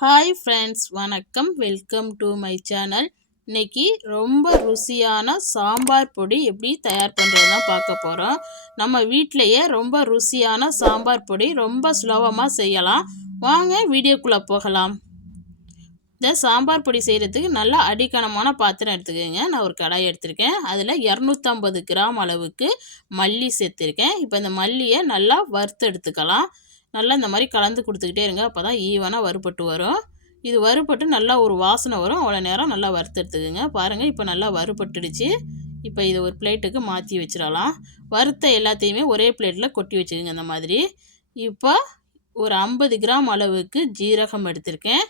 Hi friends வணக்கம். Welcome to my channel இன்றைக்கி ரொம்ப ருசியான சாம்பார் பொடி எப்படி தயார் பண்ணுறது தான் பார்க்க போகிறோம் நம்ம வீட்டிலையே ரொம்ப ருசியான சாம்பார் பொடி ரொம்ப சுலபமாக செய்யலாம். வாங்க வீடியோக்குள்ளே போகலாம். இந்த சாம்பார் பொடி செய்கிறதுக்கு நல்லா அடிக்கணமான பாத்திரம் எடுத்துக்கோங்க. நான் ஒரு கடாய் எடுத்திருக்கேன். அதில் இரநூத்தம்பது கிராம் அளவுக்கு மல்லி சேர்த்துருக்கேன். இப்போ இந்த மல்லியை நல்லா வறுத்து எடுத்துக்கலாம். நல்லா இந்த மாதிரி கலந்து கொடுத்துக்கிட்டே இருங்க. அப்போ தான் ஈவனாக வறுபட்டு வரும். இது வறுபட்டு நல்லா ஒரு வாசனை வரும். அவ்வளோ நேரம் நல்லா வறுத்தெடுத்துக்குங்க பாருங்கள் இப்போ நல்லா வறுபட்டுடுச்சு. இப்போ இதை ஒரு பிளேட்டுக்கு மாற்றி வச்சிடலாம். வறுத்த எல்லாத்தையுமே ஒரே பிளேட்டில் கொட்டி வச்சுக்கோங்க இந்த மாதிரி. இப்போ ஒரு ஐம்பது கிராம் அளவுக்கு ஜீரகம் எடுத்திருக்கேன்.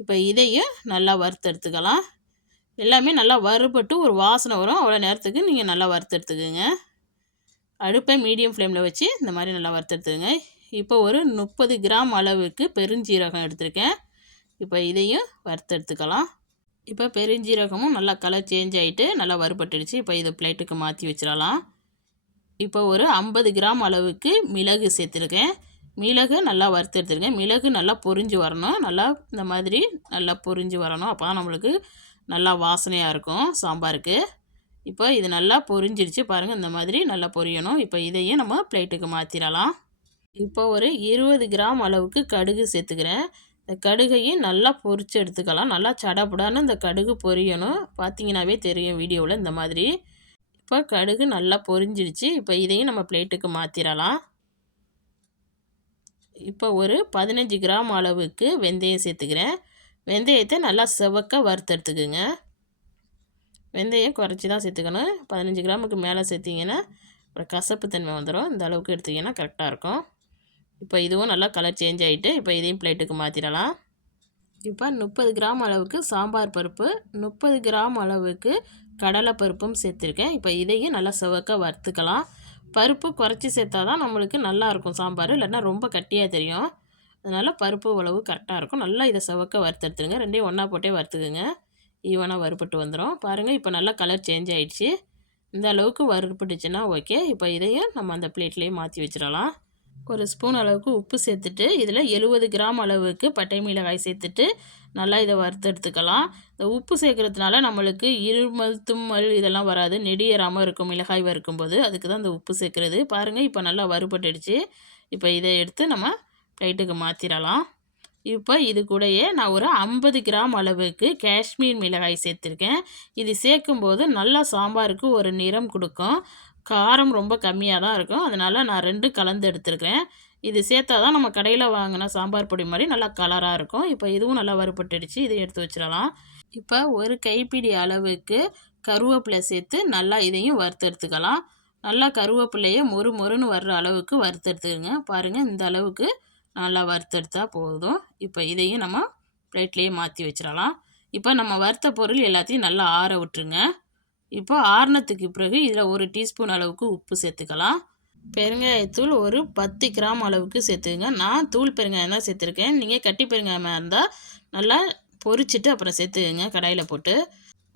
இப்போ இதையும் நல்லா வறுத்தெடுத்துக்கலாம் எல்லாமே நல்லா வறுபட்டு ஒரு வாசனை வரும். அவ்வளோ நேரத்துக்கு நீங்கள் நல்லா வறுத்தெடுத்துக்குங்க அடுப்பை மீடியம் ஃப்ளேமில் வச்சு இந்த மாதிரி நல்லா வறுத்தெடுத்துக்குங்க இப்போ ஒரு முப்பது கிராம் அளவுக்கு பெருஞ்சீரகம் எடுத்திருக்கேன். இப்போ இதையும் வறுத்தெடுத்துக்கலாம். இப்போ பெருஞ்சீரகமும் நல்லா கலர் சேஞ்ச் ஆகிட்டு நல்லா வறுபட்டுடுச்சு. இப்போ இதை பிளேட்டுக்கு மாற்றி வச்சிடலாம். இப்போ ஒரு ஐம்பது கிராம் அளவுக்கு மிளகு சேர்த்துருக்கேன். மிளகு நல்லா வறுத்து எடுத்துருக்கேன் மிளகு நல்லா பொரிஞ்சு வரணும். நல்லா இந்த மாதிரி நல்லா பொரிஞ்சு வரணும். அப்போ தான் நம்மளுக்கு நல்லா வாசனையாக இருக்கும் சாம்பாருக்கு. இப்போ இது நல்லா பொரிஞ்சிருச்சு பாருங்கள் இந்த மாதிரி நல்லா பொரியணும். இப்போ இதையும் நம்ம பிளேட்டுக்கு மாற்றிடலாம் இப்போ ஒரு இருபது கிராம் அளவுக்கு கடுகு சேர்த்துக்கிறேன். இந்த கடுகையும் நல்லா பொரித்து எடுத்துக்கலாம். நல்லா சடப்படான்னு இந்த கடுகு பொரியணும். பார்த்தீங்கன்னாவே தெரியும் வீடியோவில் இந்த மாதிரி. இப்போ கடுகு நல்லா பொரிஞ்சிடுச்சு. இப்போ இதையும் நம்ம பிளேட்டுக்கு மாற்றிடலாம் இப்போ ஒரு பதினஞ்சு கிராம் அளவுக்கு வெந்தயம் சேர்த்துக்கிறேன். வெந்தயத்தை நல்லா செவக்க வறுத்தெடுத்துக்குங்க. வெந்தயம் குறைச்சி தான் சேர்த்துக்கணும். பதினஞ்சு கிராமுக்கு மேலே சேர்த்திங்கன்னா அப்புறம் கசப்பு தன்மை வந்துடும். இந்த அளவுக்கு எடுத்திங்கன்னா கரெக்டாக இருக்கும். இப்போ இதுவும் நல்லா கலர் சேஞ்ச் ஆகிட்டு இப்போ இதையும் பிளேட்டுக்கு மாற்றிடலாம் இப்போ முப்பது கிராம் அளவுக்கு சாம்பார் பருப்பு முப்பது கிராம் அளவுக்கு கடலை பருப்பும் சேர்த்துருக்கேன். இப்போ இதையும் நல்லா செவக்க வறுத்துக்கலாம். பருப்பு குறைச்சி சேர்த்தா தான் நம்மளுக்கு நல்லாயிருக்கும் சாம்பார் இல்லைன்னா ரொம்ப கட்டியாக தெரியும். அதனால் பருப்பு உழவு கரெக்டாக இருக்கும். நல்லா இதை செவக்க வறுத்தெடுத்துருங்க ரெண்டையும் ஒன்றா போட்டே வறுத்துக்குங்க. ஈவனாக வறுபட்டு வந்துடும் பாருங்கள் இப்போ நல்லா கலர் சேஞ்ச் ஆகிடுச்சு இந்த அளவுக்கு வறுபட்டுச்சுன்னா ஓகே இப்போ இதையும் நம்ம அந்த பிளேட்லேயே மாற்றி வச்சிடலாம். ஒரு ஸ்பூன் அளவுக்கு உப்பு சேர்த்துட்டு இதில் எழுபது கிராம் அளவுக்கு பட்டை மிளகாய் சேர்த்துட்டு நல்லா இதை வறுத்தெடுத்துக்கலாம் இந்த உப்பு சேர்க்குறதுனால நம்மளுக்கு இருமல் தும்மல் இதெல்லாம் வராது. நெடியேறாமல் இருக்கும் மிளகாய் வறுக்கும்போது. அதுக்கு தான் இந்த உப்பு சேர்க்குறது. பாருங்கள் இப்போ நல்லா வறுபட்டுடுச்சு. இப்போ இதை எடுத்து நம்ம பிளேட்டுக்கு மாற்றிடலாம் இப்போ இது கூடயே நான் ஒரு ஐம்பது கிராம் அளவுக்கு காஷ்மீர் மிளகாய் சேர்த்துருக்கேன். இது சேர்க்கும்போது நல்லா சாம்பாருக்கு ஒரு நிறம் கொடுக்கும். காரம் ரொம்ப கம்மியாக தான் இருக்கும். அதனால் நான் ரெண்டு கலந்து எடுத்துருக்கேன் இது சேர்த்தா தான் நம்ம கடையில் வாங்கின சாம்பார் பொடி மாதிரி நல்லா கலராக இருக்கும். இப்போ இதுவும் நல்லா வறுபட்டுடுச்சு. இதையும் எடுத்து வச்சிடலாம். இப்போ ஒரு கைப்பிடி அளவுக்கு கருவேப்பிலை சேர்த்து நல்லா இதையும் வறுத்து எடுத்துக்கலாம். நல்லா கருவேப்பிலையை மொறு மொறுன்னு வர்ற அளவுக்கு வறுத்தெடுத்துக்கோங்க பாருங்கள் இந்த அளவுக்கு நல்லா வறுத்தெடுத்தால் போதும். இப்போ இதையும் நம்ம பிளேட்லேயே மாற்றி வச்சிடலாம். இப்போ நம்ம வறுத்த பொருள் எல்லாத்தையும் நல்லா ஆற விட்டுருங்க. இப்போ ஆறுனத்துக்கு பிறகு இதில் ஒரு டீஸ்பூன் அளவுக்கு உப்பு சேர்த்துக்கலாம். பெருங்காயத்தூள் ஒரு பத்து கிராம் அளவுக்கு சேர்த்துக்கங்க. நான் தூள் பெருங்காயம் தான் சேர்த்துருக்கேன். நீங்கள் கட்டி பெருங்காயமாக இருந்தால் நல்லா பொரிச்சிட்டு அப்புறம் சேர்த்துக்குங்க கடாயில் போட்டு.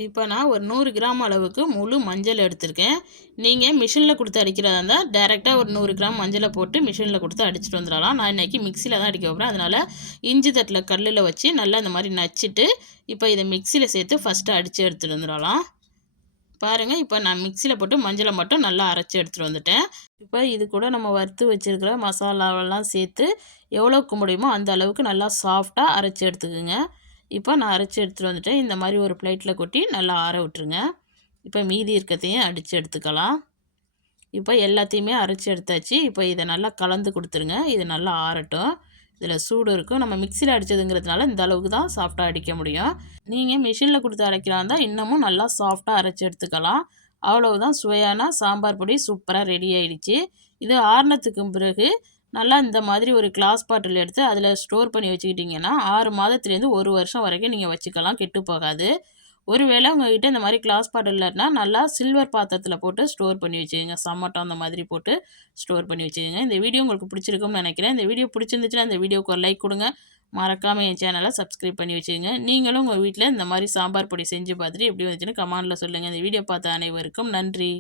இப்போ நான் ஒரு நூறு கிராம் அளவுக்கு முழு மஞ்சள் எடுத்திருக்கேன். நீங்கள் மிஷினில் கொடுத்து அடிக்கிறதா இருந்தால் டேரெக்டாக ஒரு நூறு கிராம் மஞ்சளை போட்டு மிஷினில் கொடுத்து அடிச்சுட்டு வந்துடலாம். நான் இன்றைக்கி மிக்சியில் தான் அடிக்க போகிறேன் அதனால் இஞ்சி தட்டில் கல்லில் வச்சு நல்லா இந்த மாதிரி நச்சுட்டு இப்போ இதை மிக்சியில் சேர்த்து ஃபஸ்ட்டு அடித்து எடுத்துகிட்டு வந்துடலாம். பாருங்கள் இப்போ நான் மிக்சியில் போட்டு மஞ்சளை மட்டும் நல்லா அரைச்சி எடுத்துகிட்டு வந்துட்டேன். இப்போ இது கூட நம்ம வறுத்து வச்சுருக்கிற மசாலாவெல்லாம் சேர்த்து எவ்வளோக்கு முடியுமோ அந்த அளவுக்கு நல்லா சாஃப்டாக அரைச்சி எடுத்துக்கோங்க. இப்போ நான் அரைச்சி எடுத்துகிட்டு வந்துட்டேன். இந்த மாதிரி ஒரு பிளேட்டில் கொட்டி நல்லா ஆற விட்டுருங்க. இப்போ மீதி இருக்கிறதையும் அடித்து எடுத்துக்கலாம். இப்போ எல்லாத்தையுமே அரைச்சி எடுத்தாச்சு. இப்போ இதை நல்லா கலந்து கொடுத்துருங்க. இது நல்லா ஆறட்டும். இதில் சூடு இருக்கும். நம்ம மிக்சியில் அடித்ததுங்கிறதுனால இந்த அளவுக்கு தான் சாஃப்டாக அடிக்க முடியும். நீங்கள் மிஷினில் கொடுத்து அரைக்கிறா இருந்தால் இன்னமும் நல்லா சாஃப்டாக அரைச்சி எடுத்துக்கலாம். அவ்வளவுதான் சுவையான சாம்பார் பொடி சூப்பராக ரெடி ஆயிடுச்சு. இது ஆறுனத்துக்கு பிறகு நல்லா இந்த மாதிரி ஒரு கிளாஸ் பாட்டில் எடுத்து அதில் ஸ்டோர் பண்ணி வச்சுக்கிட்டிங்கன்னா ஆறு மாதத்துலேருந்து ஒரு வருஷம் வரைக்கும் நீங்கள் வச்சுக்கலாம். கெட்டு போகாது. ஒருவேளை உங்ககிட்ட இந்த மாதிரி கிளாஸ் பாட்டில் இல்லைன்னா நல்லா சில்வர் பாத்திரத்தில் போட்டு ஸ்டோர் பண்ணி வச்சுக்கோங்க. சம்மட்டம் அந்த மாதிரி போட்டு ஸ்டோர் பண்ணி வச்சுக்கோங்க. இந்த வீடியோ உங்களுக்கு பிடிச்சிருக்கும்னு நினைக்கிறேன். இந்த வீடியோ பிடிச்சிருந்துச்சுன்னா இந்த வீடியோக்கு ஒரு லைக் கொடுங்க. மறக்காமல் என் சேனலை சப்ஸ்கிரைப் பண்ணி வச்சுக்கோங்க. நீங்களும் உங்கள் வீட்டில் இந்த மாதிரி சாம்பார் பொடி செஞ்சு பார்த்துட்டு எப்படி வந்துச்சுன்னு கமெண்டில் சொல்லுங்கள் இந்த வீடியோ பார்த்த அனைவருக்கும் நன்றி.